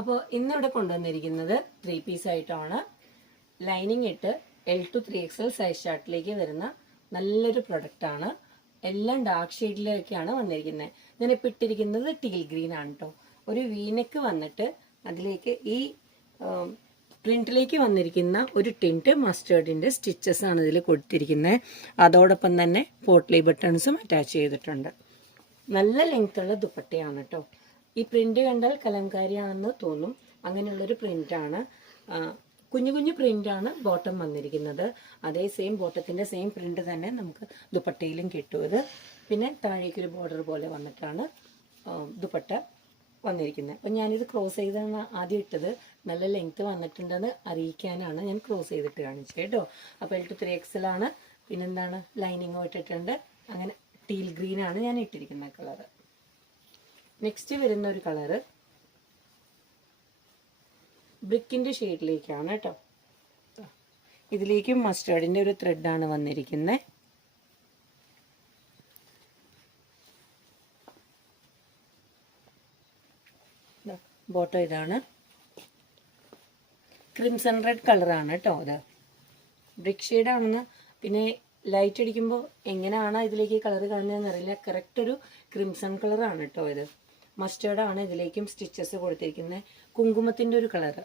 അപ്പോൾ ഇന്നിവിടെ കൊണ്ടുവന്നിരിക്കുന്നത് 3 പീസ് ആയിട്ടാണ്. ലൈനിങ് ഇട്ട് L to 3XL സൈസ് ചാർട്ടിലേക്ക് വരുന്ന നല്ലൊരു പ്രൊഡക്റ്റാണ്. എല്ലാം ഡാർക്ക് ഷെയ്ഡിലേക്കാണ് വന്നിരിക്കുന്നത്. ഞാനിപ്പോൾ ഇട്ടിരിക്കുന്നത് ടീൽ ഗ്രീൻ ആണ് കേട്ടോ. ഒരു വീനെക്ക് വന്നിട്ട് അതിലേക്ക് ഈ പ്രിന്റിലേക്ക് വന്നിരിക്കുന്ന ഒരു ടിൻറ്റ് മസ്റ്റേർഡിൻ്റെ സ്റ്റിച്ചസ് ആണ് ഇതിൽ കൊടുത്തിരിക്കുന്നത്. അതോടൊപ്പം തന്നെ പോട്ട്ലി ബട്ടൺസും അറ്റാച്ച് ചെയ്തിട്ടുണ്ട്. നല്ല ലെങ്ത്തുള്ള ദുപ്പട്ടയാണ് കേട്ടോ. ഈ പ്രിന്റ് കണ്ടാൽ കലംകാരിയാണെന്ന് തോന്നും. അങ്ങനെയുള്ളൊരു പ്രിന്റാണ്. കുഞ്ഞു കുഞ്ഞു പ്രിന്റാണ് ബോട്ടം വന്നിരിക്കുന്നത്. അതേ സെയിം ബോട്ടത്തിൻ്റെ സെയിം പ്രിന്റ് തന്നെ നമുക്ക് ദുപ്പട്ടയിലും കിട്ടും. പിന്നെ താഴേക്കൊരു ബോർഡർ പോലെ വന്നിട്ടാണ് ദുപ്പട്ട വന്നിരിക്കുന്നത്. അപ്പം ഞാനിത് ക്രോസ് ചെയ്താണ് ആദ്യം ഇട്ടത്. നല്ല ലെങ്ത്ത് വന്നിട്ടുണ്ടെന്ന് അറിയിക്കാനാണ് ഞാൻ ക്രോസ് ചെയ്തിട്ട് കാണിച്ചത് കേട്ടോ. അപ്പോൾ L to 3XL ആണ്. പിന്നെന്താണ്, ലൈനിങ്ങോ ഇട്ടിട്ടുണ്ട്. അങ്ങനെ ടീൽ ഗ്രീൻ ആണ് ഞാൻ ഇട്ടിരിക്കുന്ന കളറ്. നെക്സ്റ്റ് വരുന്ന ഒരു കളറ് ബ്രിക്കിൻ്റെ ഷെയ്ഡിലേക്കാണ് കേട്ടോ. ഇതിലേക്കും മസ്റ്റേർഡിൻ്റെ ഒരു ത്രെഡാണ് വന്നിരിക്കുന്നത്. ബോട്ടം ഇതാണ്. ക്രിംസൺ റെഡ് കളറാണ് കേട്ടോ. ഇത് ബ്രിക്ക് ഷെയ്ഡാണെന്ന് പിന്നെ ലൈറ്റ് അടിക്കുമ്പോൾ എങ്ങനെയാണ് ഇതിലേക്ക് കളർ കാണുന്നതെന്ന് അറിയില്ല. കറക്റ്റ് ഒരു ക്രിംസൺ കളറാണ് കേട്ടോ. ഇത് മസ്റ്റേർഡാണ്. ഇതിലേക്കും സ്റ്റിച്ചസ് കൊടുത്തിരിക്കുന്നത്. കുങ്കുമത്തിൻ്റെ ഒരു കളറ്,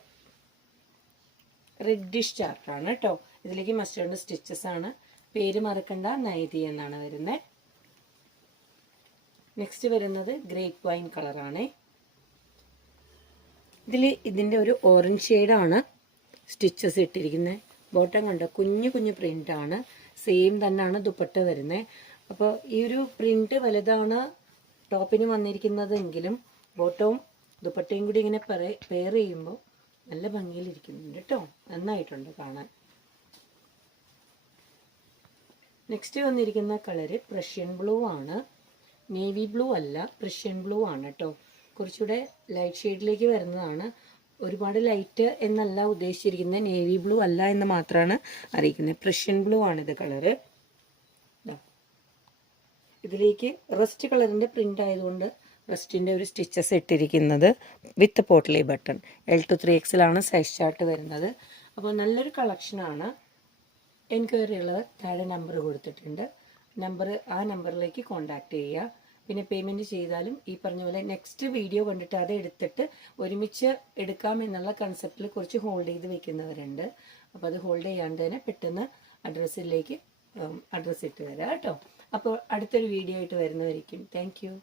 റെഡിഷ് ചാർട്ടാണ് കേട്ടോ. ഇതിലേക്ക് മസ്റ്റേർഡിൻ്റെ സ്റ്റിച്ചസ് ആണ്. പേര് മറക്കണ്ട, നൈതി എന്നാണ് വരുന്നത്. നെക്സ്റ്റ് വരുന്നത് ഗ്രേപ്പ് വൈൻ കളറാണ്. ഇതിൻ്റെ ഒരു ഓറഞ്ച് ഷെയ്ഡാണ് സ്റ്റിച്ചസ് ഇട്ടിരിക്കുന്നത്. ബോട്ടം കണ്ടോ, കുഞ്ഞു കുഞ്ഞു പ്രിൻ്റാണ്. സെയിം തന്നെയാണ് ദുപ്പട്ട വരുന്നത്. അപ്പോൾ ഈ ഒരു പ്രിന്റ് വലുതാണ് ടോപ്പിന് വന്നിരിക്കുന്നതെങ്കിലും ബോട്ടവും ദുപ്പട്ടയും കൂടി ഇങ്ങനെ പെയർ ചെയ്യുമ്പോൾ നല്ല ഭംഗിയിലിരിക്കുന്നുണ്ട് കേട്ടോ. നന്നായിട്ടുണ്ട് കാണാൻ. നെക്സ്റ്റ് വന്നിരിക്കുന്ന കളറ് പ്രഷ്യൻ ബ്ലൂ ആണ്. നേവി ബ്ലൂ അല്ല, പ്രഷ്യൻ ബ്ലൂ ആണ് കേട്ടോ. കുറച്ചുകൂടെ ലൈറ്റ് ഷെയ്ഡിലേക്ക് വരുന്നതാണ്. ഒരുപാട് ലൈറ്റ് എന്നല്ല ഉദ്ദേശിച്ചിരിക്കുന്നത്. നേവി ബ്ലൂ അല്ല എന്ന് മാത്രമാണ് അറിയിക്കുന്നത്. പ്രഷ്യൻ ബ്ലൂ ആണിത് കളറ്. ഇതിലേക്ക് റസ്റ്റ് കളറിൻ്റെ പ്രിൻ്റ് ആയതുകൊണ്ട് റസ്റ്റിൻ്റെ ഒരു സ്റ്റിച്ചസ് ഇട്ടിരിക്കുന്നത് with potli button. L to 3XL ആണ് സൈസ് ചാർട്ട് വരുന്നത്. അപ്പോൾ നല്ലൊരു കളക്ഷനാണ്. എൻക്വയറി ഉള്ളവർ താഴെ നമ്പർ കൊടുത്തിട്ടുണ്ട്. ആ നമ്പറിലേക്ക് കോൺടാക്റ്റ് ചെയ്യുക. പിന്നെ പേയ്മെൻറ്റ് ചെയ്താലും ഈ പറഞ്ഞ പോലെ നെക്സ്റ്റ് വീഡിയോ കണ്ടിട്ട് അത് എടുത്തിട്ട് ഒരുമിച്ച് എടുക്കാം എന്നുള്ള കൺസെപ്റ്റിൽ കുറച്ച് ഹോൾഡ് ചെയ്ത് വെക്കുന്നവരുണ്ട്. അപ്പോൾ അത് ഹോൾഡ് ചെയ്യാണ്ട് തന്നെ പെട്ടെന്ന് അഡ്രസ്സിലേക്ക് അഡ്രസ്സ് ഇട്ട് തരാം കേട്ടോ. അപ്പോൾ അടുത്തൊരു വീഡിയോ ആയിട്ട് വരുന്നവരിക്കും. Thank you.